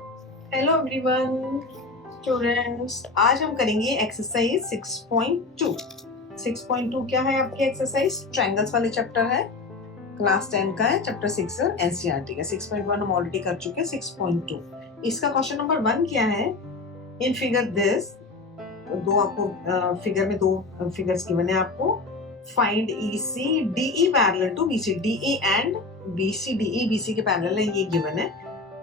Hello everyone students, आज हम करेंगे एक्सरसाइज 6.2। 6.2 क्या है आपकी एक्सरसाइज? ट्रायंगल्स वाले चैप्टर है, क्लास 10 का है, चैप्टर 6 एनसीईआरटी का। 6.1 हम ऑलरेडी कर चुके हैं। 6.2 इसका क्वेश्चन नंबर 1 क्या है? इन फिगर दिस, दो आपको फिगर में दो फिगर्स गिवन है आपको। Find EC DE parallel to BC। DE and BC, DE BC के पैरेलल है, ये गिवन है।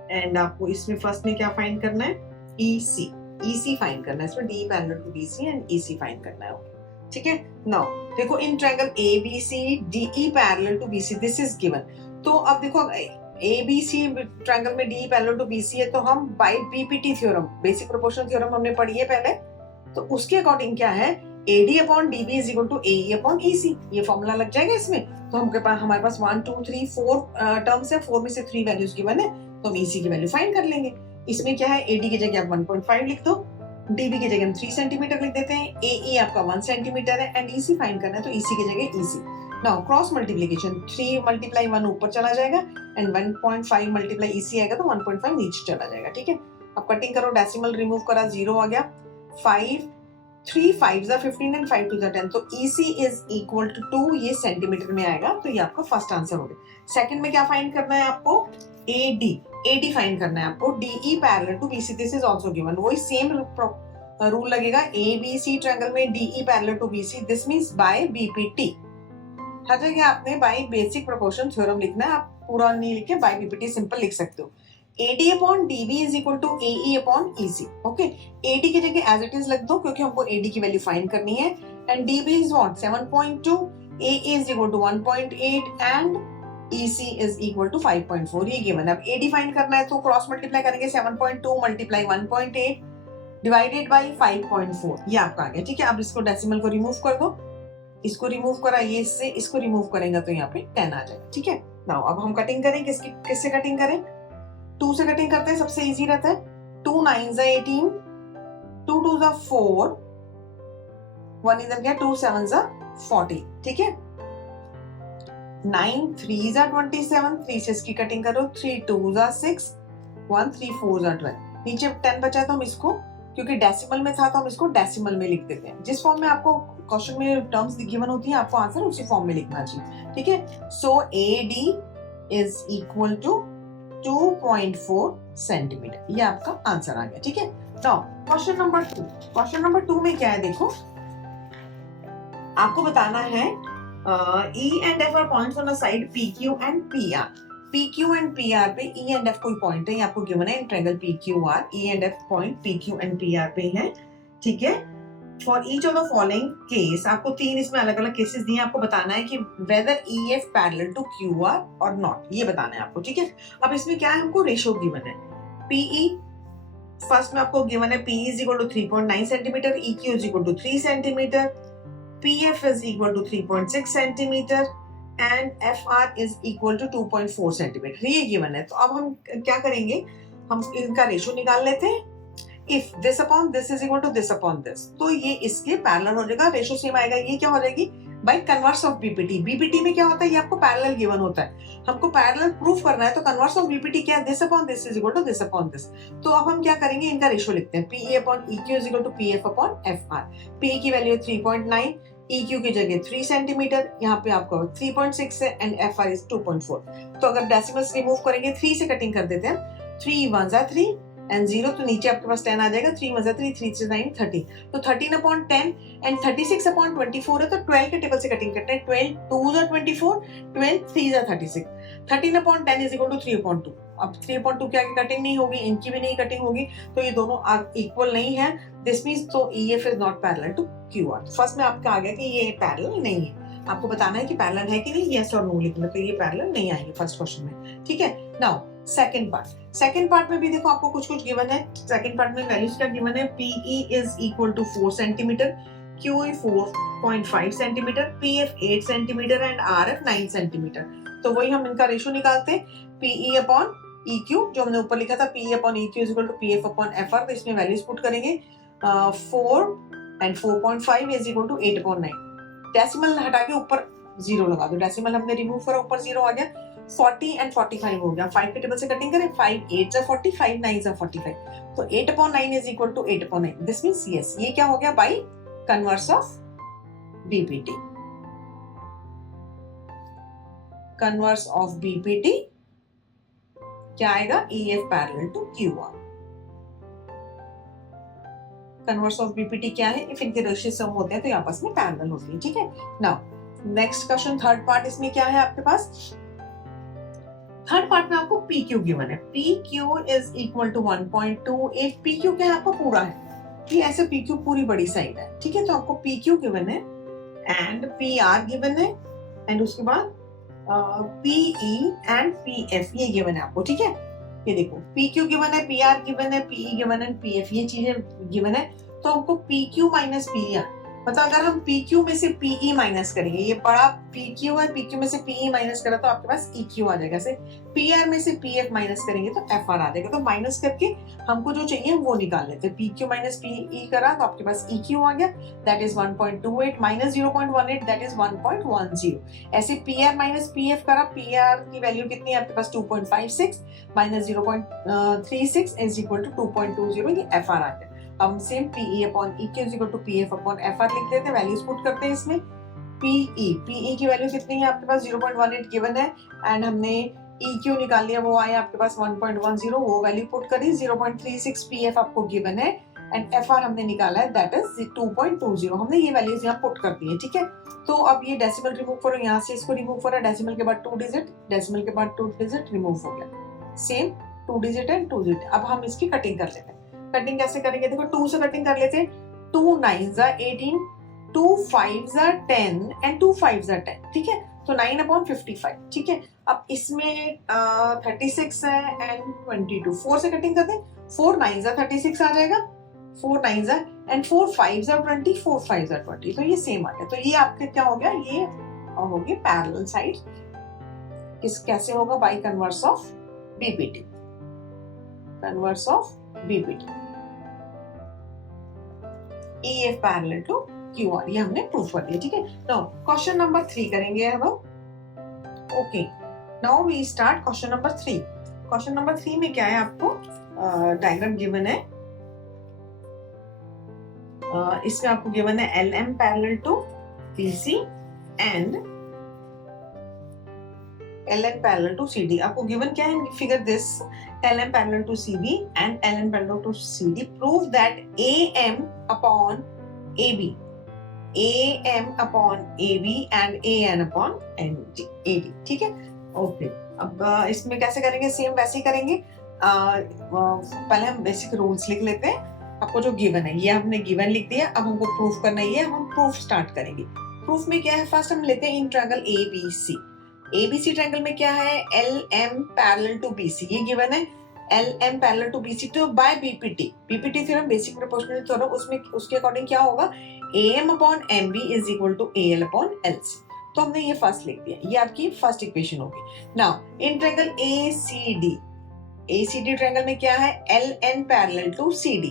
एंड आपको इसमें फर्स्ट में क्या फाइंड करना है? EC फाइंड करना है। इसमें DE parallel to BC and EC find करना है। ओके, ठीक है। नाउ देखो, in triangle ABC DE parallel to BC, this is given. तो अब देखो, ABC ट्रायंगल में DE पैरेलल टू BC है, तो हम by BPT theorem, basic proportional theorem हमने पढ़ी है पहले, तो उसके अकॉर्डिंग क्या है? AD upon DB is equal to AE upon EC। ये फॉर्मूला लग जाएगा इसमें। तो हमारे पास 1 2 3 4 टर्म्स है, 4 में से 3 वैल्यूज गिवन है, तो हम EC की वैल्यू फाइंड कर लेंगे। इसमें क्या है? AD की जगह आप 1.5 लिख दो, DB की जगह हम 3 सेंटीमीटर लिख देते हैं, AE आपका 1 सेंटीमीटर है, एंड EC फाइंड करना है, तो EC की जगह EC। Now cross multiplication, 3 multiply 1 ऊपर चला जाएगा एंड 1.5 मल्टीप्लाई EC आएगा, तो 1.5 नीचे चला जाएगा। ठीक है, अब कटिंग करो, डेसिमल रिमूव करा, 0 आ गया। 5 3 5s are 15 and 5 2s are 10, तो EC इज इक्वल टू 2, ये सेंटीमीटर में आएगा, तो ये आपका फर्स्ट आंसर हो गया। सेकंड में क्या फाइंड करना है आपको? AD फाइंड करना है आपको। DE parallel to BC, this is also given. वही सेम रूल लगेगा। ABC ट्रायंगल में DE parallel to BC, this means by BPT। हर जगह आपने बाय बेसिक प्रोपोर्शन थ्योरम लिखना है, आप पूरा नहीं लिख के बाय BPT सिंपल लिख सकते हो। AD upon DB is equal to AE upon EC। Okay, AD की जगह एज इट इज लिख दो, क्योंकि हमको AD की वैल्यू फाइंड करनी है। And DB is what? 7.2, AE is equal to 1.8 and EC is equal to 5.4। ये गिवन है। अब AD फाइंड करना है, तो क्रॉस मल्टीप्लाई करेंगे, 7.2 मल्टीप्लाई 1.8 डिवाइडेड बाय 5.4, ये आपका आ गया। ठीक है, अब इसको डेसिमल को रिमूव कर दो, इसको रिमूव करा, ये इससे इसको रिमूव करेंगे तो यहाँ पे 10 आ जाएगा। ठीक है, नाउ अब हम कटिंग करें, किससे कटिंग करें? 2 से कटिंग करते हैं, सबसे इजी रहता है। 2 9s are 18, 2 2s are 4, 1 इधर गया, 2 7s are 40। ठीक है, 9 3s are 27, 3 से इसकी कटिंग करो, 3 2s are 6, 1 3 4s are 12। नीचे 10 बचा, तो हम इसको, क्योंकि डेसिमल में था, तो हम इसको डेसिमल में लिख देते हैं। जिस फॉर्म में आपको क्वेश्चन में टर्म्स गिवन होती है, आपको आंसर उसी फॉर्म में लिखना चाहिए। ठीक है, so AD is equal to 2.4 centimetre, ये आपका आंसर आ गया। ठीक है, now question number 2। Question number 2 में क्या है? देखो, आपको बताना है E and F are points on the side PQ and PR। PQ and PR पे E एंड F कोई पॉइंट है, ये आपको गिवन है in triangle PQR। E and F point PQ and PR पे है। ठीक है, for each of the following case, आपको 3 इसमें अलग अलग केसेस दिए, आपको बताना है कि whether EF parallel to QR और नॉट, ये बताना है आपको। ठीक है, अब इसमें क्या है? हमको रेशो गिवन है। PE फर्स्ट में आपको गिवन है, PE is equal to 3.9 centimetre, EQ is equal to 3 centimetre, PF is equal to 3.6 centimetre and FR is equal to 2.4 centimetre, ये गिवन है। तो अब हम क्या करेंगे? हम इनका रेशो निकाल लेते हैं। If this upon this is equal to this upon this, तो ये इसके पैरेलल हो जाएगा, रेशो सेम आएगा। ये क्या हो जाएगी? Bye converse of BPT। BPT में क्या होता है? ये आपको पैरेलल गिवन होता है, हमको पैरेलल प्रूफ करना है, तो कन्वर्स ऑफ BPT क्या है? This upon this is equal to this upon this. तो अब हम क्या करेंगे? इनका रेशो लिखते हैं, PE upon EQ is equal to PF upon FR। PE की वैल्यू 3.9, EQ की जगह 3 सेंटीमीटर, यहाँ पे आपको 3.6 है एंड FR इज 2.4। तो अगर डेसिमल्स रिमूव करेंगे, 3 से कटिंग कर देते हैं, 3 1s are 3 एंड 0, तो नीचे आपके पास 10 आ जाएगा, 3 1s are 3, 3 3 9 30, तो 13 अपॉन 10 एंड 36 अपॉन 24 है, तो 12 के टेबल से कटिंग करते हैं। 12 2s are 24, 12 3s are 36, 13 upon 10 is equal to 3 upon 2। अब 3 अपॉन 2 के आगे कटिंग नहीं होगी, इनकी भी नहीं कटिंग होगी, तो ये दोनों इक्वल नहीं है, दिस मींस तो EF is not parallel to QR। First में आपका आ गया कि ये पैरेलल नहीं है, आपको बताना है कि पैरेलल है कि नहीं, यस और नो लिखना, तो ये पैरेलल नहीं आएंगे फर्स्ट क्वेश्चन में। ठीक है, नाउ सेकंड पार्ट में भी देखो, आपको कुछ गिवन है। सेकंड पार्ट में वैल्यूज क्या गिवन है? PE is equal to 4 centimetre, QE 4.5 centimetre, PF 8 centimetre and RF 9 centimetre. तो वही हम इनका रेशो निकालते हैं, PE अपॉन EQ, जो हमने ऊपर लिखा था, PE upon EQ is equal to PF upon FR। तो इसमें वैल्यूज पुट करेंगे, 4 and 4.5 is equal to 8 upon 9। Decimal हटा के ऊपर 0 लगा दो, डेसिमल हमने रिमूव करा, ऊपर 0 आ गया। 40 एंड 45 हो गया, 5 के टेबल से कटिंग करें, 5 8 जा 40, 5 9 जा 45, तो 8/9 is equal to 8/9। This means yes, ये क्या हो गया by converse of BPT. Converse of BPT क्या आएगा, EF parallel to QR। Converse of BPT क्या है, इफ इनके रेशियो सम होते हैं तो ये आपस में पैरेलल होती है, ठीक है। Now next question, third part, इसमें क्या है आपके पास, थर्ड पार्ट में आपको PQ गिवन है, PQ इज इक्वल टू 1.2। एक PQ क्या है आपका पूरा है, ये ऐसे PQ पूरी बड़ी साइड है, ठीक है। तो आपको PQ गिवन है एंड PR गिवन है एंड उसके बाद PE एंड PF ये गिवन है आपको, ठीक है। ये देखो PQ गिवन है, PR गिवन है, PE गिवन है, PF ये चीजें गिवन है। तो हमको PQ माइनस PR, मतलब अगर हम PQ में से PE माइनस करेंगे, ये बड़ा PQ है, PQ में से PE माइनस करा तो आपके पास EQ आ जाएगा। से PR में से PF माइनस करेंगे तो FR आ जाएगा। तो माइनस करके हमको जो चाहिए वो निकाल लेते हैं। PQ माइनस PE करा तो आपके पास EQ आ गया, that is 1.28 minus 0.18 that is 1.10। ऐसे PR माइनस PF करा, PR की वैल्यू कितनी है आपके पास 2.56 माइनस 0.36 इज इक्वल टू 2.20, ये FR आ गया। हम same PE upon EQ is equal to PF upon FR लिख देते हैं, वैल्यूज पुट करते हैं इसमें। PE की वैल्यू कितनी है आपके पास 0.18 गिवन है एंड हमने EQ निकाल लिया, वो आया आपके पास 1.10, वो वैल्यू पुट करी। 0.36 PF आपको गिवन है एंड FR हमने निकाला है, दैट इज 2.20। हमने ये वैल्यूज यहाँ पुट कर दी है, ठीक है। तो अब ये डेसिमल रिमूव करो, यहाँ से इसको रिमूव करो, डेसिमल के बाद 2 डिजिट, डेसिमल के बाद 2 डिजिट रिमूव हो गया, सेम 2 डिजिट एंड 2 डिजिट। अब हम इसकी कटिंग कर लेते हैं। कटिंग कैसे करेंगे, देखो 2 से कटिंग कर लेते हैं। 2 9 जा 18, 2 5 जा 10 एंड 2 5 जा 10, ठीक है। तो 9/55, ठीक है। अब इसमें 36 है एंड 22, 4 से कटिंग कर दें, 4 9 जा 36 आ जाएगा, 4 9 जा एंड 4 5 जा 20, 4 5 जा 20, तो ये सेम आ गया। तो ये आपके क्या हो गया, ये हो गए पैरेलल साइड। किस कैसे होगा, by converse of BPT, converse of BPT, EF parallel to QR, ये हमने प्रूफ कर दिया, ठीक है। नाउ क्वेश्चन नंबर 3 करेंगे हम। Okay, now we start question number 3। Question number 3 में क्या है, आपको डायग्राम गिवन है। इसमें आपको गिवन है LM parallel to BC and LN parallel to CD। आपको गिवन क्या है, figure this LM parallel to CB and LN parallel to CD. Prove that AM upon AB, AM upon AB and AN upon AD, ठीक है। Okay, अब इसमें कैसे करेंगे, same वैसे ही करेंगे। पहले हम बेसिक रूल्स लिख लेते हैं। आपको जो गिवन है ये हमने गिवन लिख दिया, अब हमको प्रूफ करना है, ये हम प्रूफ स्टार्ट करेंगे। प्रूफ में क्या है, फर्स्ट हम लेते हैं in triangle ABC। ABC triangle में क्या है, LM पैरेलल टू BC, ये गिवन है। LM पैरेलल टू BC तो by BPT theorem, basic proportional theorem, उसमें उसके अकॉर्डिंग क्या होगा, AM upon MB is equal to AL upon LC। तो हमने ये फर्स्ट लिख दिया, ये आपकी फर्स्ट इक्वेशन होगी। Now in triangle ACD triangle में क्या है, LN parallel to CD,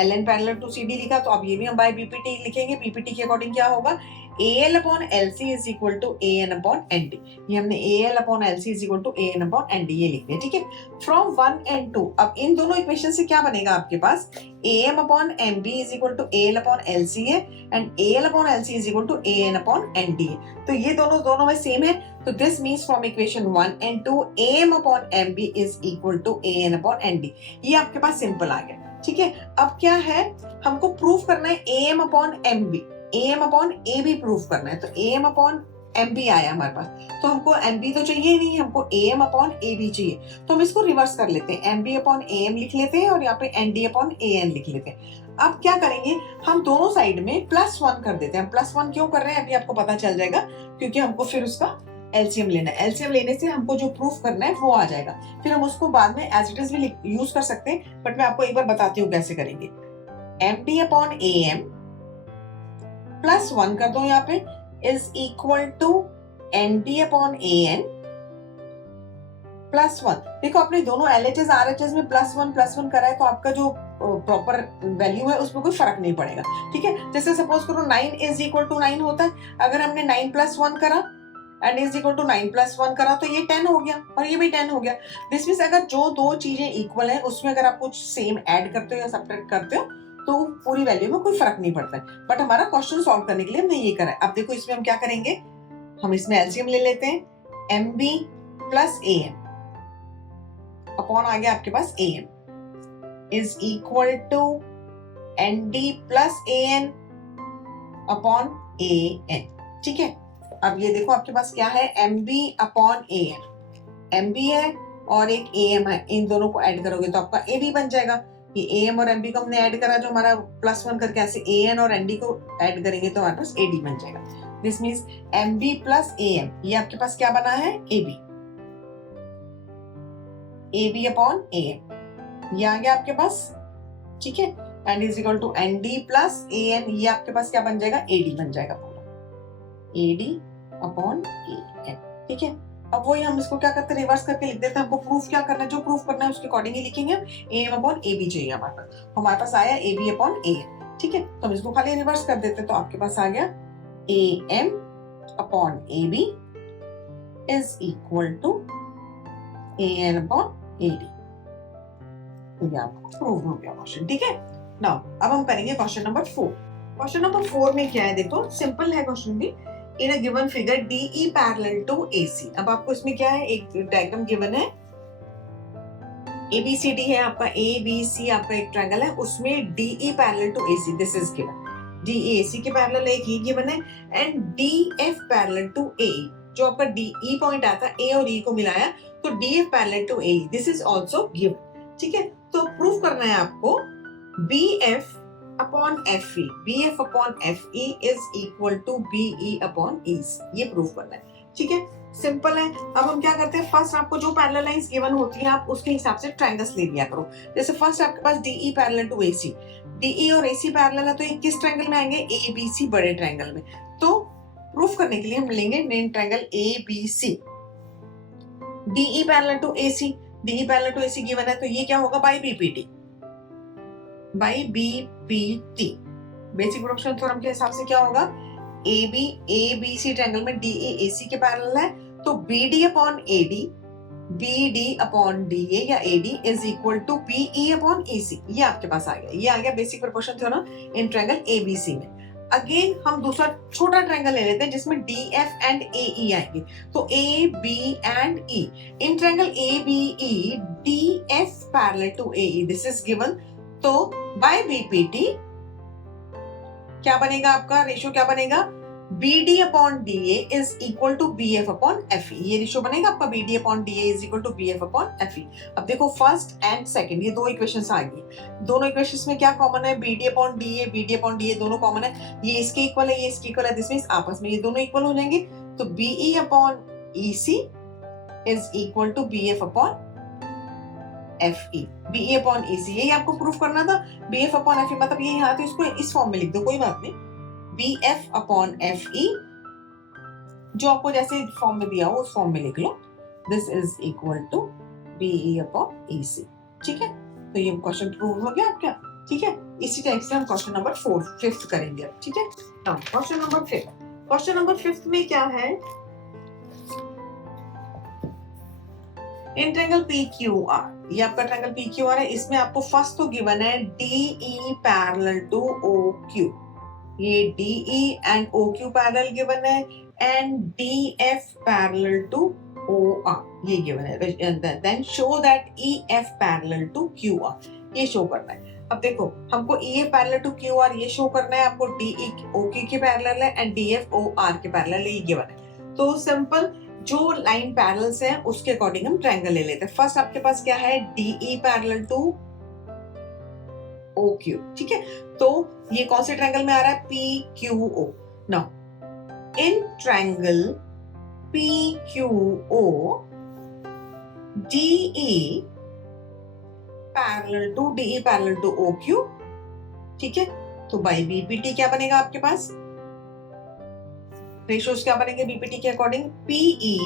LN parallel to CD लिखा, तो अब ये भी हम बाय बीपीटी लिखेंगे। बीपीटी के अकॉर्डिंग क्या होगा, AL upon LC is equal to AN upon ND। ये हमने AL upon LC is equal to AN upon ND ये लिख दिया, ठीक है। फ्रॉम 1 and 2, अब इन दोनों इक्वेशन से क्या बनेगा आपके पास, AM upon MB is equal to AL upon LC है and AL upon LC is equal to AN upon ND है। तो ये दोनों में सेम है। तो this means from equation 1 and 2 AM upon MB is equal to AN upon ND। ये आपके पास सिंपल आ गया, ठीक है। अब क्या है, हमको प्रूफ करना है AM upon MB, AM upon AB proof करना है। तो AM अपॉन MB आया हमारे पास, तो हमको MB तो चाहिए ही नहीं, हमको AM अपॉन AB चाहिए। तो हम इसको रिवर्स कर लेते हैं, MB अपॉन AM लिख लेते हैं और यहाँ पे ND अपॉन AN लिख लेते हैं। अब क्या करेंगे, हम दोनों साइड में +1 कर देते हैं। +1 क्यों कर रहे हैं अभी आपको पता चल जाएगा, क्योंकि हमको फिर उसका एलसीएम लेना है। एलसीएम लेने से हमको जो प्रूफ करना है वो आ जाएगा, फिर हम उसको बाद में एज इट इज भी यूज कर सकते हैं, बट मैं आपको एक बार बताती हूँ कैसे करेंगे। MD अपॉन AM +1 कर दो यहाँ पे is equal to ND upon AN +1। देखो आपने दोनों LHS RHS में +1 करा है, तो आपका जो प्रॉपर वैल्यू है उसमें कोई फर्क नहीं पड़ेगा, ठीक है। जैसे सपोज करो 9 इज इक्वल टू 9 होता है, अगर हमने 9 + 1 करा and is equal to 9 plus 1 करा तो ये 10 हो गया और ये भी 10 हो गया। दिस मीन्स अगर जो दो चीजें इक्वल है उसमें अगर आप कुछ सेम ऐड करते हो या सब्ट्रैक्ट करते हो तो पूरी वैल्यू में कोई फर्क नहीं पड़ता है। बट हमारा क्वेश्चन सॉल्व करने के लिए हमने ये करा है। अब देखो इसमें हम क्या करेंगे, हम इसमें एलसीएम ले लेते हैं, M B plus A M upon आ गया आपके पास A M is equal to N D plus A N upon A N. ठीक है, अब ये देखो आपके पास क्या है, M B upon A M, M B है और एक ए एम है, इन दोनों को ऐड करोगे तो आपका ए बी बन जाएगा। ये ए एम और एम बी को हमने ऐड करा जो हमारा प्लस 1 करके ऐसे ए एन और एन डी को ऐड करेंगे तो हमारे पास ए डी बन जाएगा। This means M B plus A M, ये आपके पास क्या बना है, A B upon A M, ये आ गया आपके पास। ठीक है, and is equal to N D plus A N, ये आपके पास क्या बन जाएगा, ए डी बन जाएगा पूरा, A D upon A N. ठीक है, अब वही हम इसको क्या करते हैं, रिवर्स करके लिख देते हैं। हमको प्रूफ क्या करना है, जो प्रूफ करना है उसके अकॉर्डिंग ही लिखेंगे। A M upon A B चाहिए हमारे पास आया A B upon A N. ठीक है, तो हम इसको खाली रिवर्स कर देते हैं तो आपके पास आ गया A M upon A B is equal to A N upon A D. तो ये आपको प्रूव हो गया क्वेश्चन। ठीक है, नाउ अब हम करेंगे क्वेश्चन नंबर 4। क्वेश्चन नंबर 4 में क्या है, देखो सिंपल है क्वेश्चन भी। In a given figure DE parallel to AC। अब आपको इसमें क्या है, एक डायग्राम गिवन है, ABCD है आपका, ABC आपका एक ट्रायंगल है, उसमें DE parallel to AC, this is given. DE AC के पैरेलल एक ही गिवन है and DF parallel to AE, जो आपका DE पॉइंट आता है A और E को मिलाया तो DF parallel to AE, this is also given. ठीक है, तो प्रूव करना है आपको BF upon FE, BF upon FE is equal to BE upon AC, ये प्रूव करना है। ठीक है, सिंपल है। अब हम क्या करते हैं, फर्स्ट आपको जो पैरेलल लाइंस गिवन होती है आप उसके हिसाब से ट्रायंगल्स ले लिया करो। जैसे फर्स्ट आपके पास DE parallel to AC, DE और AC पैरेलल है तो ये किस ट्रायंगल में आएंगे, ABC बड़े ट्रायंगल में। तो प्रूफ करने के लिए हम लेंगे main triangle ABC, DE parallel to AC, DE parallel to AC given है तो ये क्या होगा, by BPT, by BPT। Basic proportional theorem के हिसाब से क्या होगा, ABC ट्रायंगल में DE AC के पैरेलल है तो BD upon AD, BD upon DA या AD is equal to BE upon AC। ये आपके पास आ गया, ये आ गया basic proportional theorem in triangle ABC में। अगेन हम दूसरा छोटा ट्रायंगल ले लेते हैं जिसमें DF एंड AE आएंगे, तो AB and E। In triangle ABE DF parallel to AE, this is given. तो बाय BPT क्या बनेगा, आपका रेशियो क्या बनेगा, BD upon DA is equal to BF upon FE। ये रेशियो बनेगा आपका, BD upon DA is equal to BF upon FE। अब देखो फर्स्ट एंड सेकंड ये दो इक्वेशंस आ गई, दोनों इक्वेशंस में क्या कॉमन है, BD upon DA, BD upon DA दोनों कॉमन है, ये इसके इक्वल है, ये इसके इक्वल है, दिस मींस आपस में ये दोनों इक्वल हो जाएंगे। तो BE upon EC is equal to BF upon FE, BE upon EC, यही आपको प्रूफ करना था। BF अपॉन FE मतलब ये यहाँ तो इसको इस फॉर्म में लिख दो, कोई बात नहीं, BF अपॉन FE जो आपको जैसे फॉर्म में दिया हो उस फॉर्म में लिख लो, this is equal to BE upon EC। ठीक है, तो ये क्वेश्चन प्रूव हो गया आपका। ठीक है, इसी टाइप से हम क्वेश्चन नंबर 5 करेंगे। ठीक है, क्वेश्चन नंबर 5, क्वेश्चन नंबर 5 में क्या है, इन ट्रायंगल PQR, ये आपका ट्रायंगल PQR है, इसमें आपको फर्स्ट तो गिवन है DE पैरेलल टू OQ, ये DE and OQ parallel given है and DF parallel to OR ये गिवन है। Then show that EF parallel to QR, ये शो करना है। अब देखो हमको EF पैरेलल टू QR ये शो करना है, आपको DE OQ के पैरेलल है एंड DF OR के पैरेलल ये गिवन है। तो सिंपल जो लाइन पैरेलल्स हैं उसके अकॉर्डिंग हम ट्रायंगल ले लेते हैं। फर्स्ट आपके पास क्या है, DE पैरेलल टू OQ। ठीक है, तो ये कौन से ट्रायंगल में आ रहा है, PQO। Now in triangle PQO DE parallel to OQ। ठीक है, तो बाय BPT क्या बनेगा आपके पास, रेशियोज क्या बनेंगे BPT के according, PE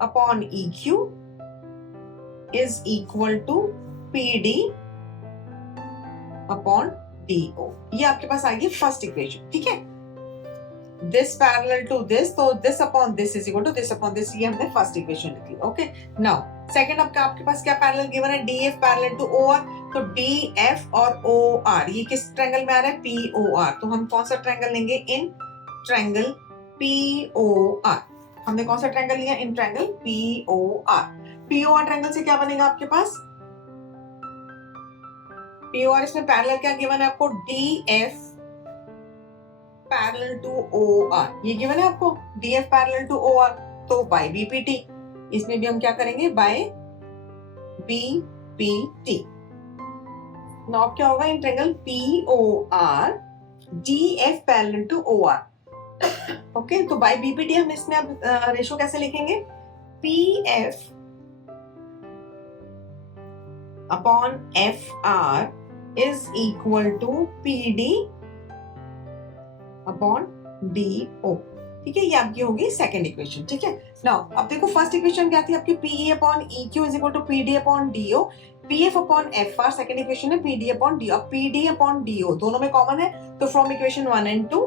upon EQ is equal to PD upon DO। ये आपके पास आ गई फर्स्ट इक्वेशन। ठीक है, दिस पैरेलल टू दिस, तो this upon this is equal to this upon this, ये हमने फर्स्ट इक्वेशन लिखी। ओके, नाउ सेकंड आपके पास क्या पैरेलल गिवन है, डीएफ पैरेलल टू ओआर, तो डीएफ और ओआर ये किस ट्रायंगल में आ रहा है, पीओआर, तो हम कौन सा ट्रायंगल लेंगे, इन ट्रायंगल पीओआर। हमने कौन सा ट्रायंगल लिया, इन ट्रायंगल पीओआर। पीओआर ट्रायंगल से क्या बनेगा आपके पास, पीओआर, इसमें पैरेलल क्या गिवन है आपको, डीएफ पैरेलल टू ओआर, ये गिवन है आपको, डीएफ पैरेलल टू ओआर, तो बाय बीपीटी, इसमें भी हम क्या करेंगे, बाय बीपीटी। नाउ क्या होगा, in triangle POR DF parallel to OR. Okay, तो बाय बीपीटी हम इसमें अब रेशो कैसे लिखेंगे, PF upon F R is equal to PD upon DO. ठीक है, ये आपकी होगी सेकंड इक्वेशन। ठीक है, नाउ अब देखो फर्स्ट इक्वेशन क्या थी आपकी, PE upon EQ is equal to PD upon DO, PF upon FR, second equation है पीडी अपॉन डीओ। अब पीडी अपॉन डीओ दोनों में कॉमन है, तो from equation 1 and 2,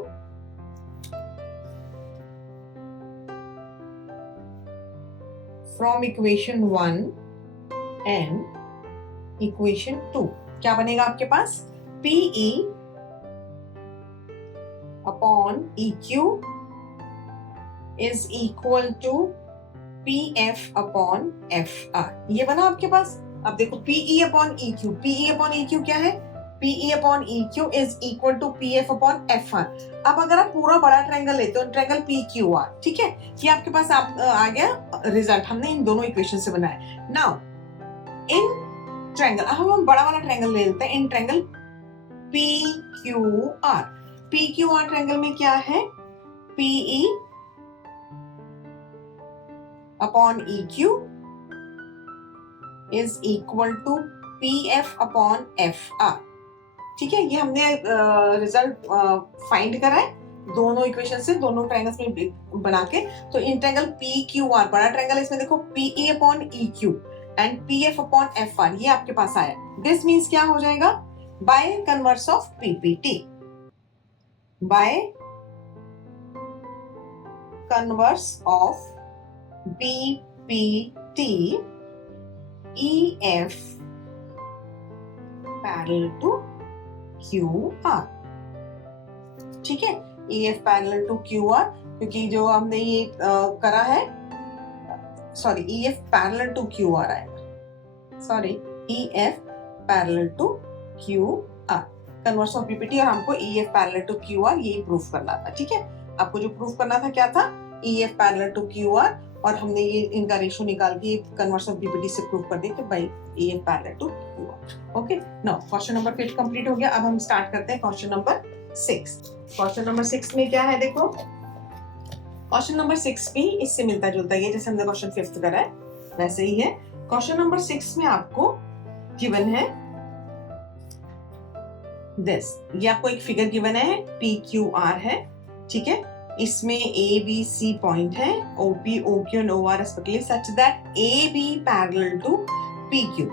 from equation 1 and equation 2 क्या बनेगा आपके पास, PE upon EQ is equal to PF upon FR, ये बना आपके पास। अब देखो PE upon EQ, PE upon EQ क्या है, PE upon EQ is equal to PF upon FR। अब अगर आप पूरा बड़ा ट्रायंगल लेते हो, ट्रायंगल PQR, ठीक है, ये आपके पास आ गया रिजल्ट, हमने इन दोनों इक्वेशन से बनाया। नाउ इन ट्रायंगल, अब हम बड़ा वाला ट्रायंगल ले लेते हैं, in triangle PQR, PQR triangle में क्या है, PE upon EQ is equal to PF upon FR। ठीक है, ये हमने रिजल्ट फाइंड करा है दोनों इक्वेशन से, दोनों ट्रायंगल्स में बना के। तो इन ट्रायंगल PQR बड़ा ट्रायंगल, इसमें देखो PE upon EQ and PF upon FR, ये आपके पास आया। दिस मीन्स क्या हो जाएगा, bye converse of PPT, by converse of BPT, EF parallel to QR। ठीक है, EF parallel to QR, क्योंकि जो हमने ये करा है, sorry EF parallel to QR आएगा, sorry EF parallel to QR, converse of PPT, और हमको EF पैरेलल टू QR यही प्रूफ करना था। ठीक है, आपको जो प्रूफ करना था क्या था, EF पैरेलल टू QR, और हमने ये इनका रेशो निकाल के कन्वर्स ऑफ पीपीटी से प्रूफ कर दिया कि by EF parallel to QR। Okay, now question number 5 complete हो गया। अब हम स्टार्ट करते हैं क्वेश्चन नंबर 6। क्वेश्चन नंबर 6 में क्या है, देखो क्वेश्चन नंबर 6 भी इससे मिलता जुलता है, जैसे हमने क्वेश्चन 5 करा है वैसे ही है। क्वेश्चन नंबर 6 में आपको गिवन है दिस, ये आपको एक फिगर गिवन है, PQR है। ठीक है, इसमें ABC पॉइंट है, OP, OQ एंड OR respectively, such that AB parallel to PQ,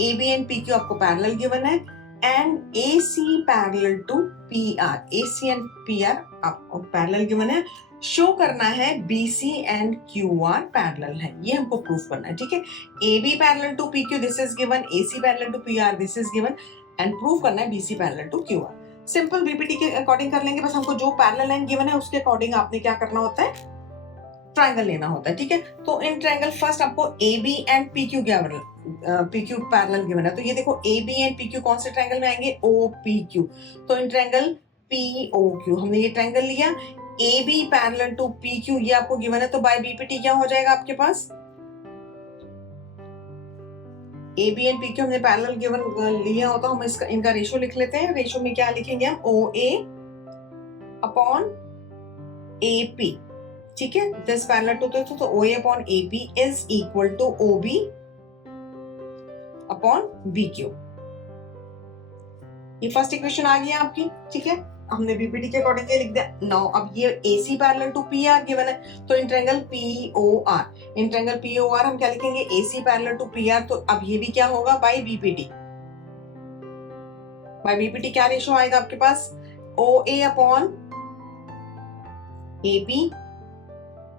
AB and PQ आपको पैरेलल गिवन है, and AC parallel to PR, AC and PR आपको पैरेलल गिवन है। शो करना है BC एंड QR पैरेलल है, ये हमको प्रूफ करना है। ठीक है, AB parallel to PQ this is given, AC parallel to PR this is given, and prove करना है BC parallel to QR। Simple BPT के अकॉर्डिंग कर लेंगे, बस हमको जो पैरेलल लाइन गिवन है उसके अकॉर्डिंग आपने क्या करना होता है, ट्रायंगल लेना होता है। ठीक है, तो इन ट्रायंगल फर्स्ट आपको AB and PQ PQ parallel given है, तो ये देखो AB एंड PQ कौन से ट्रायंगल में आएंगे, OPQ, तो इन ट्रायंगल POQ हमने ये ट्रायंगल लिया। AB पैरेलल टू PQ ये आपको गिवन है, तो बाय बीपीटी क्या हो जाएगा आपके पास, AB एंड PQ हमने पैरेलल गिवन लिया हो, तो हम इसका इनका रेशो लिख लेते हैं। रेशो में क्या लिखेंगे हम, OA अपॉन AP। ठीक है, दिस पैरेलल टू, तो OA upon AP is equal to OB upon BQ। ये फर्स्ट इक्वेशन आ गई आपकी। ठीक है, हमने बीपीटी के अकॉर्डिंग लिख दिया। नाउ अब ये AC parallel to PR given है, तो in triangle POR, in triangle POR हम क्या लिखेंगे, AC पैरेलल टू PR, तो अब ये भी क्या होगा, बाय बीपीटी। बाय बीपीटी क्या रेशो आएगा आपके पास, OA upon AP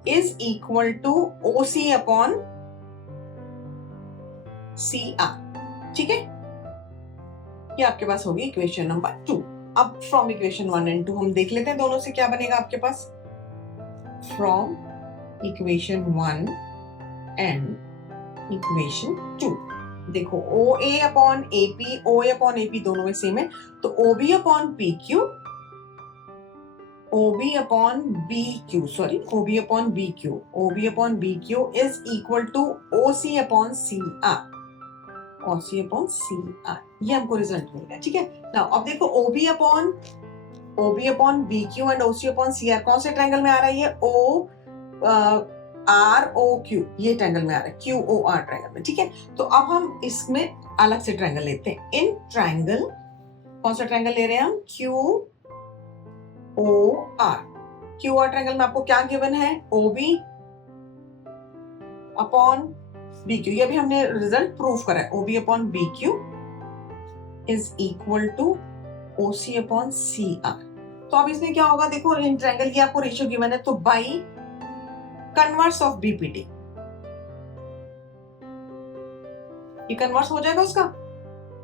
is equal to OC upon CR. ठीक है, ये आपके पास होगी इक्वेशन नंबर 2. अब फ्रॉम इक्वेशन 1 एंड 2 हम देख लेते हैं दोनों से क्या बनेगा आपके पास. फ्रॉम इक्वेशन 1 एंड इक्वेशन 2 देखो OA upon AP, OA upon AP दोनों में सेम है, तो OB upon PQ, OB upon BQ, sorry, OB upon BQ, OB upon BQ is equal to OC upon CR, OC upon CR. ये हमको result मिल गया. ठीक है, नाउ अब देखो OB upon BQ and OC upon CR कौन से triangle में आ रहा है. ये ROQ ये ट्रायंगल में आ रहा है, QOR ट्रायंगल में. ठीक है, तो अब हम इसमें अलग से ट्रायंगल लेते हैं. इन ट्रायंगल कौन सा ट्रायंगल ले रहे हैं हम. QOR ट्रायंगल में आपको क्या गिवन है. OB अपॉन BQ, ये भी हमने रिजल्ट प्रूव करा है. OB upon BQ is equal to OC upon CR. तो अब इसमें क्या होगा, देखो इन ट्रायंगल की आपको रेशियो गिवन है, तो बाई कन्वर्स ऑफ BPT ये कन्वर्स हो जाएगा उसका.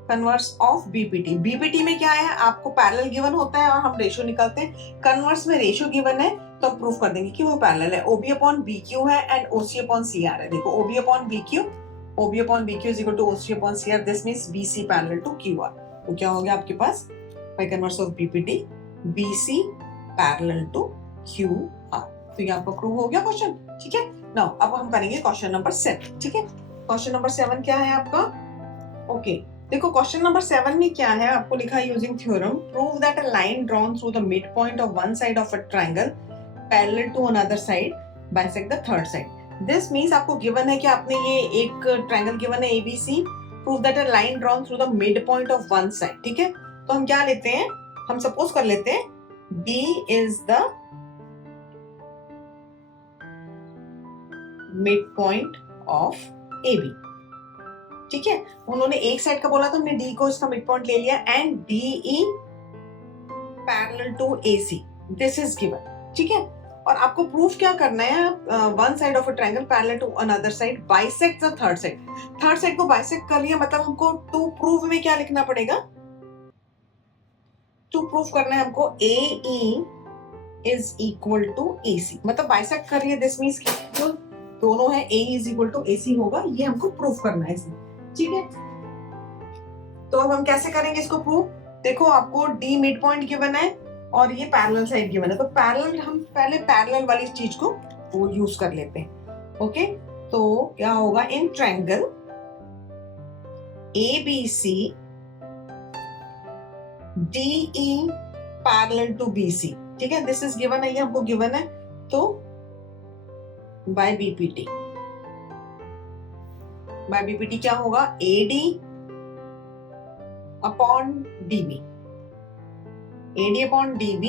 Converse of BPT. BPT में क्या है, आपको पैरेलल गिवन होता है और हम रेशियो निकालते हैं. कन्वर्स में रेशियो गिवन है तो हम प्रूफ कर देंगे कि वो पैरेलल है. OB अपॉन BQ है एंड OC अपॉन CR है. देखो OB upon BQ is equal to OC upon CR. This means BC parallel to QR. तो क्या हो गया आपके पास by converse of BPT BC parallel to QR. तो ये आपका प्रूव हो गया क्वेश्चन. ठीक है, नाउ अब हम करेंगे क्वेश्चन नंबर 7. ठीक है, क्वेश्चन नंबर 7 क्या है आपका. ओके देखो क्वेश्चन नंबर 7 में क्या है, आपको लिखा है using theorem prove that a line drawn through the mid point of one side of a triangle parallel to another side bisect the third side. This means आपको गिवन है कि आपने ये एक ट्रायंगल गिवन है ABC, prove that a line drawn through the mid point of one side. ठीक है, तो हम क्या लेते हैं, हम सपोज कर लेते हैं D is the mid point of AB. ठीक है, उन्होंने एक साइड का बोला तो हमने D को इसका मिड पॉइंट ले लिया and DE parallel to AC. This is given. ठीक है, और आपको प्रूफ क्या करना है, one side of a triangle parallel to another side bisect the third side. Third side को बाइसेक्ट कर लिया मतलब हमको टू प्रूफ में क्या लिखना पड़ेगा, टू प्रूफ करना है हमको AE is equal to AC. मतलब बाइसेक्ट कर रही है, दिस मींस जो दोनों है AE is equal to AC होगा, ये हमको प्रूफ करना है इसमें. ठीक है, तो अब हम कैसे करेंगे इसको प्रूव. देखो आपको D मिड पॉइंट गिवन है और ये पैरेलल साइड गिवन है, तो पैरेलल हम पहले पैरेलल वाली चीज को वो यूज कर लेते हैं. ओके, तो क्या होगा, in triangle ABC DE parallel to BC. ठीक है, दिस इज गिवन है, ये हमको गिवन है, तो बाय BPT क्या होगा, AD upon DB. AD upon DB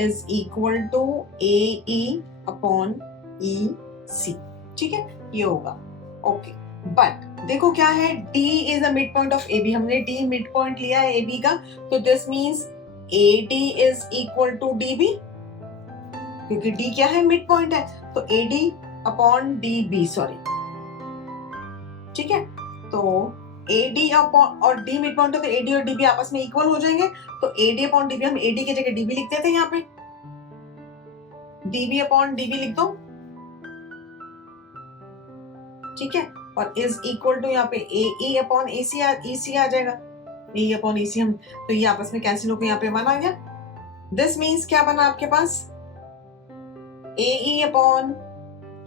is equal to AE upon EC. ठीक है, ये होगा. ओके, बट देखो क्या है, D is the mid point of AB. हमने D मिड पॉइंट लिया है AB का, तो this means AD is equal to DB, क्योंकि D क्या है, मिड पॉइंट है, तो AD अपॉन DB. सॉरी, ठीक है, तो AD अपॉन और D मिड पॉइंट है, तो AD और DB आपस में इक्वल हो जाएंगे, तो AD अपॉन DB हम AD की जगह DB लिख देते हैं, यहाँ पे DB अपॉन DB लिख दो. ठीक है, और इज इक्वल टू यहाँ पे AE अपॉन EC आ जाएगा. AE अपॉन EC हम, तो ये आपस में कैंसिल होकर यहाँ पे 1 आ गया. दिस मीन्स क्या बना आपके पास, AE upon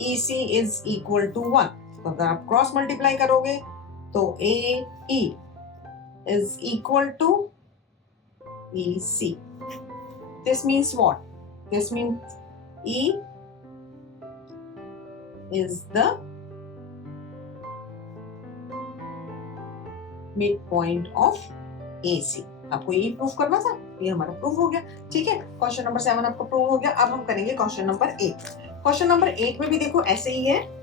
EC is equal to 1. तो अगर आप क्रॉस मल्टीप्लाई करोगे तो AE is equal to EC. This means what? This means E is the midpoint of AC. आपको ये प्रूफ करना था, ये हमारा प्रूफ हो गया. ठीक है, क्वेश्चन नंबर 7 आपको प्रूफ हो गया. अब हम करेंगे क्वेश्चन नंबर 8. क्वेश्चन नंबर 8 में भी देखो ऐसे ही है.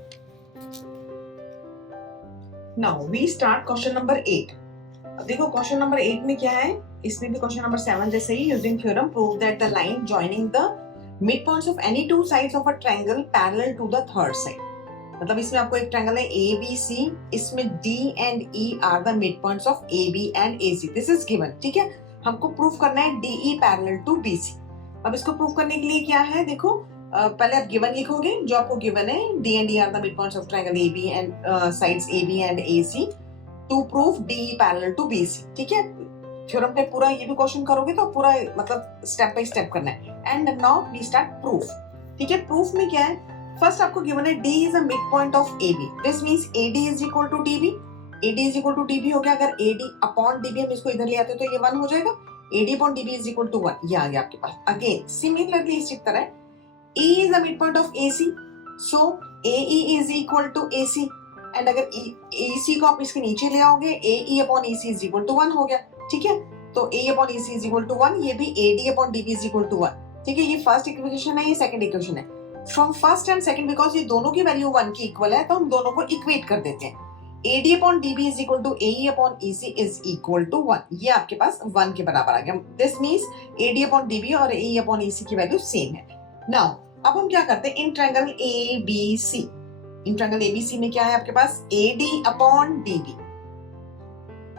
Now we start question number 8. देखो क्वेश्चन नंबर 8 में क्या है, इसमें भी क्वेश्चन नंबर 7 जैसे ही using theorem prove that the line joining the mid points of any two sides of a triangle parallel to the third side. मतलब इसमें आपको एक ट्रायंगल है ए बी सी, इसमें D and E are the mid points of A B and A C, this is given. ठीक है, हमको proof करना है D E parallel to B C. अब इसको प्रूफ करने के लिए क्या है, देखो पहले आप गिवन लिखोगे, जो आपको गिवन है D and E are the mid points of triangle A B and sides A B and A C to proof D E parallel to B C. ठीक है, थ्योरम पे पूरा ये भी क्वेश्चन करोगे तो पूरा मतलब स्टेप बाय स्टेप करना है। And now we start proof. ठीक है, प्रूफ में क्या है, फर्स्ट आपको गिवन है D is a mid point of AB, this means AD is equal to DB, AD is equal to DB हो गया। अगर AD अपॉन DB हम इसको इधर ले आते तो ये 1 हो जाएगा, AD upon DB is equal to 1, ये आ गया आपके पास। अगेन सिमिलरली इसी तरह E is a mid point of AC, so AE is equal to AC, and अगर AC को आप इसके नीचे ले आओगे AE upon EC is equal to 1 हो गया। ठीक है, तो A upon EC is equal to 1, ये भी AD upon DB is equal to 1। ठीक है, ये फर्स्ट इक्वेशन है, ये सेकंड इक्वेशन है। From first and second, because ये दोनों की वैल्यू 1 की इक्वल है तो हम दोनों को इक्वेट कर देते हैं। AD upon DB is equal to AE upon EC is equal to 1, ये आपके पास 1 के बराबर आ गया। This means AD upon DB और AE अपॉन EC की वैल्यू सेम है। नाउ अब हम क्या करते हैं, in triangle ABC, in triangle ABC में क्या है आपके पास AD upon DB,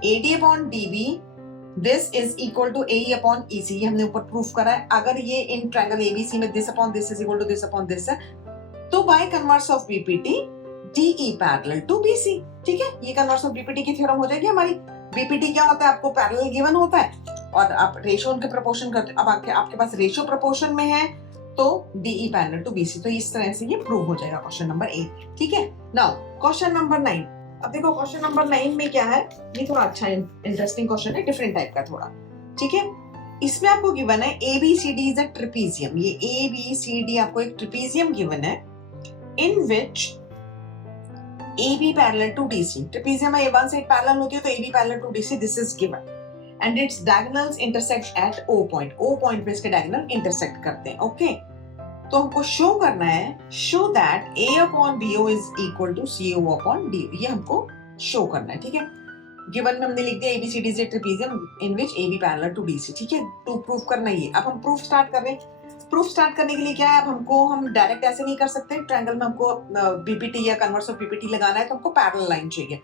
AD upon DB this is equal to AE upon EC, ये हमने ऊपर प्रूफ करा है। अगर ये इन ट्रायंगल ABC में this upon this is equal to this upon this है तो by converse of BPT DE parallel to BC। ठीक है, ये कन्वर्स ऑफ BPT की थ्योरम हो जाएगी हमारी। BPT क्या होता है, आपको पैरेलल गिवन होता है और आप रेशियो उनके प्रोपोर्शन करते हो। अब आपके पास रेशियो प्रोपोर्शन में है तो DE पैरेलल टू BC, तो इस तरह से ये प्रूव हो जाएगा क्वेश्चन नंबर 8। ठीक है, नाउ क्वेश्चन नंबर 9। अब देखो क्वेश्चन नंबर 9 में क्या है, ये थोड़ा अच्छा इंटरेस्टिंग क्वेश्चन है, डिफरेंट टाइप का थोड़ा। ठीक है, इसमें आपको गिवन है ABCD इज अ ट्रेपेजियम, ये ABCD आपको एक ट्रेपेजियम गिवन है in which AB parallel to DC, trapezium में A1 साइड पैरेलल होती है तो AB parallel to DC, this is given and its diagonals intersect at O point, O point पे इसके डायगोनल इंटरसेक्ट करते हैं। ओके, तो हमको शो करना है, show that A upon BO is equal to CO upon DO, ये हमको शो करना है। ठीक है, गिवन में हमने लिख दिया ABCD is a trapezium in which AB parallel to DC। ठीक है, टू प्रूफ करना है ये। अब हम प्रूफ स्टार्ट कर रहे हैं। प्रूफ स्टार्ट करने के लिए क्या है, अब हमको हम डायरेक्ट ऐसे नहीं कर सकते, ट्रायंगल में हमको BPT या कन्वर्स ऑफ BPT लगाना है तो हमको पैरेलल लाइन चाहिए।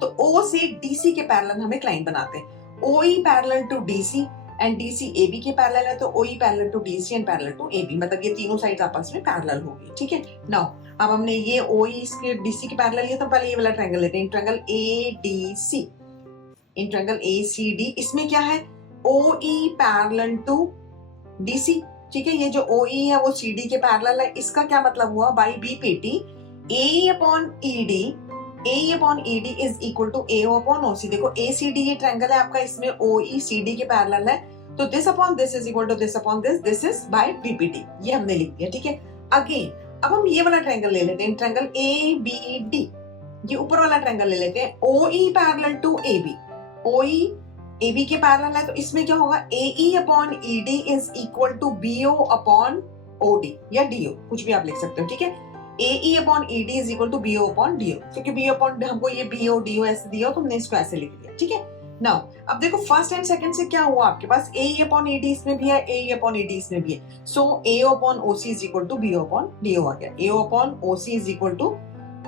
तो O से DC के पैरेलल हम एक लाइन बनाते हैं, OE parallel to DC and DC AB के पैरेलल है तो OE parallel to DC and parallel to AB, मतलब ये तीनों साइड्स आपस में पैरेलल होगी। ठीक है, नाउ अब हमने ये OE इसके DC के पैरेलल लिया तो पहले ये वाला ट्रायंगल लेते हैं, ट्रायंगल ADC, इन ट्रायंगल ACD, इसमें क्या है OE पैरेलल टू DC। ठीक है, ये जो OE है वो CD के पैरेलल है, इसका क्या मतलब हुआ, by BPT AE upon ED, AE upon ED is equal to AO upon OC। देखो ACD ये ट्रायंगल है आपका, इसमें OE CD के पैरेलल है तो this upon this is equal to this upon this, this is by BPT, ये हमने लिख दिया। ठीक है, अगेन अब हम ये वाला ट्रायंगल ले लेते हैं, ट्रायंगल ABD, ये ऊपर वाला ट्रायंगल ले लेते हैं, OE parallel to AB, OE AB के पैरेलल है तो इसमें क्या होगा, AE upon ED is equal to BO upon OD या DO, कुछ भी आप लिख सकते हो। ठीक है, AE upon ED is equal to BO upon DO, क्योंकि BO अपॉन हमको ये BO DO ऐसे दिया तो हमने इसको ऐसे लिख दिया। ठीक है, नाउ अब देखो फर्स्ट एंड सेकंड से क्या हुआ, आपके पास AE अपॉन ED इसमें भी है, AE अपॉन ED इसमें भी है, so AO upon OC is equal to BO upon DO आ गया। AO upon OC is equal to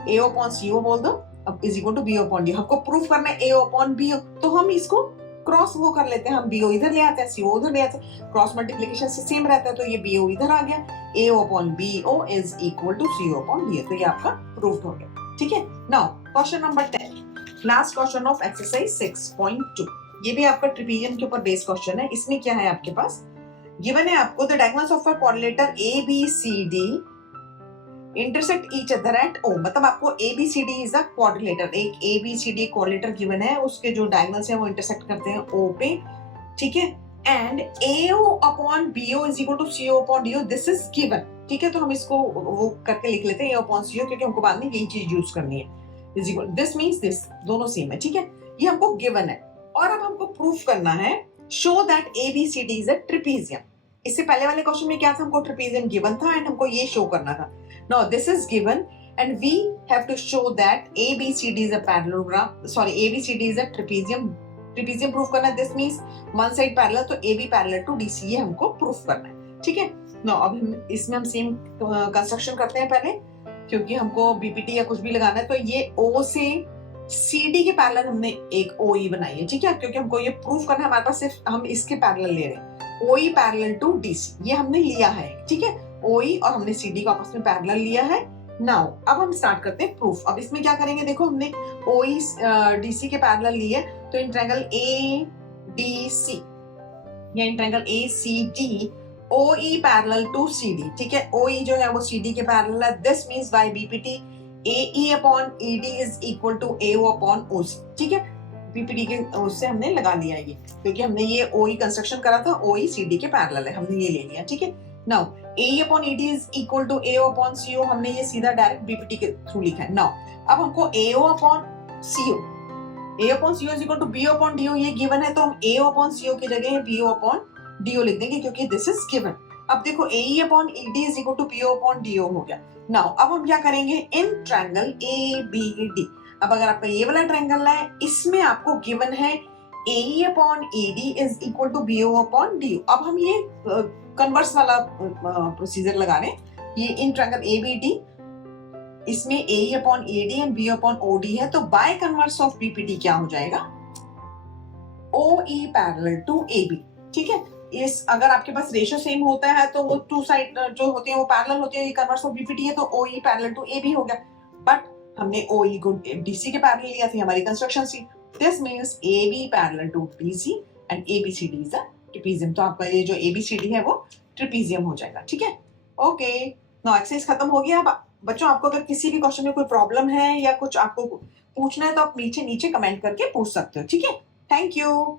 AO upon CO बोल दो, अब is equal to BO upon DO। हमको प्रूफ करना है AO अपॉन BO, तो हम इसको क्रॉस वो कर लेते हैं, हम BO इधर ले आते हैं, CO उधर ले आते हैं, क्रॉस मल्टीप्लिकेशन से सेम रहता है तो ये BO इधर आ गया, AO upon BO is equal to CO upon DO, तो ये आपका प्रूफ हो गया। ठीक है, now question number 10, last question of exercise 6.2, ये भी आपका ट्रेपेजियम के ऊपर बेस्ड क्वेश्चन है। इसमें क्या है आपके पास, गिवन है आपको the diagonals of a quadrilateral ABCD intersect each other at O, मतलब आपको ABCD इज अ क्वाड्रिलेटर, एक ABCD क्वाड्रिलेटर गिवन है, उसके जो डायगोनल्स है वो इंटरसेक्ट करते हैं O पे। ठीक है, and AO upon BO is equal to CO upon DO, this is given. ठीक है, तो हम इसको वो करके लिख लेते हैं AO अपॉन CO, क्योंकि हमको बाद में यही चीज यूज करनी है। Is equal this means this, दोनों सेम है। ठीक है, ये हमको गिवन है और अब हमको प्रूफ करना है, show that ABCD is a trapezium. इससे पहले वाले क्वेश्चन में क्या था, हमको ट्रेपेजियम गिवन था एंड हमको ये शो करना था। Now this is given and we have to show that ABCD is a parallelogram, sorry ABCD is a trapezium, trapezium proof करना है, this means one side parallel तो AB parallel to DC, ये हमको proof करना है। ठीक है, no अब हम इसमें हम सेम कंस्ट्रक्शन करते हैं पहले, क्योंकि हमको बीपीटी या कुछ भी लगाना है। तो ये ओ से CD के पैरेलल हमने एक OE बनाई है, ठीक है, क्योंकि हमको ये प्रूफ करना है, हमारे पास सिर्फ हम इसके पैरेलल ले रहे हैं। OE पैरेलल टू DC ये हमने लिया है, ठीक है, OE और हमने CD को आपस में पैरेलल लिया है। नाउ अब हम स्टार्ट करते हैं प्रूफ। अब इसमें क्या करेंगे, देखो हमने OE DC के पैरेलल लिए, तो इन ट्रायंगल ADC या in triangle ACD OE parallel to CD, ठीक है, OE जो है वो CD के पैरेलल है। This means by BPT AE upon ED is equal to AO upon OC, ठीक है, BPT के उससे हमने लगा लिया ये, क्योंकि हमने ये OE कंस्ट्रक्शन करा था, OE CD के पैरेलल है, हमने ये ले लिया, ठीक है। Now AE upon ED is equal to AO upon CO हमने ये सीधा डायरेक्ट BPT के थ्रू लिखा है। नाउ अब हमको AO upon CO, A upon CO is equal to BO upon DO ये गिवन है, तो हम AO अपॉन CO की जगह BO अपॉन DO लिख देंगे, क्योंकि दिस इज गिवन। अब देखो AE upon ED is equal to BO upon DO हो गया। नाउ अब हम क्या करेंगे, इन ट्रायंगल ABD, अब अगर आपका ये वाला ट्रायंगल है, इसमें आपको गिवन है AE upon ED is equal to BO upon DO। अब हम ये कन्वर्स वाला प्रोसीजर लगा रहे हैं। ये इन ट्रायंगल ABD, इसमें AE upon ED and BO upon OD है, तो बाय कन्वर्स ऑफ BPT क्या हो जाएगा, OE पैरेलल टू AB, ठीक है। इस अगर आपके पास रेशियो सेम होता है तो वो टू साइड जो होती है वो पैरेलल होती है, ये कन्वर्स ऑफ BPT है, तो OE पैरेलल टू AB हो गया। बट हमने OE को DC के पैरेलल लिया थी, हमारी कंस्ट्रक्शन सी। This means AB parallel to DC and ABCD is a trapezium. तो आपका ये जो ABCD है वो ट्रेपेजियम हो जाएगा, ठीक है। ओके, नाउ एक्सरसाइज खत्म हो गया। बच्चों आपको अगर किसी भी क्वेश्चन में कोई प्रॉब्लम है या कुछ आपको पूछना है तो आप नीचे नीचे कमेंट करके पूछ सकते हो, ठीक है। Thank you.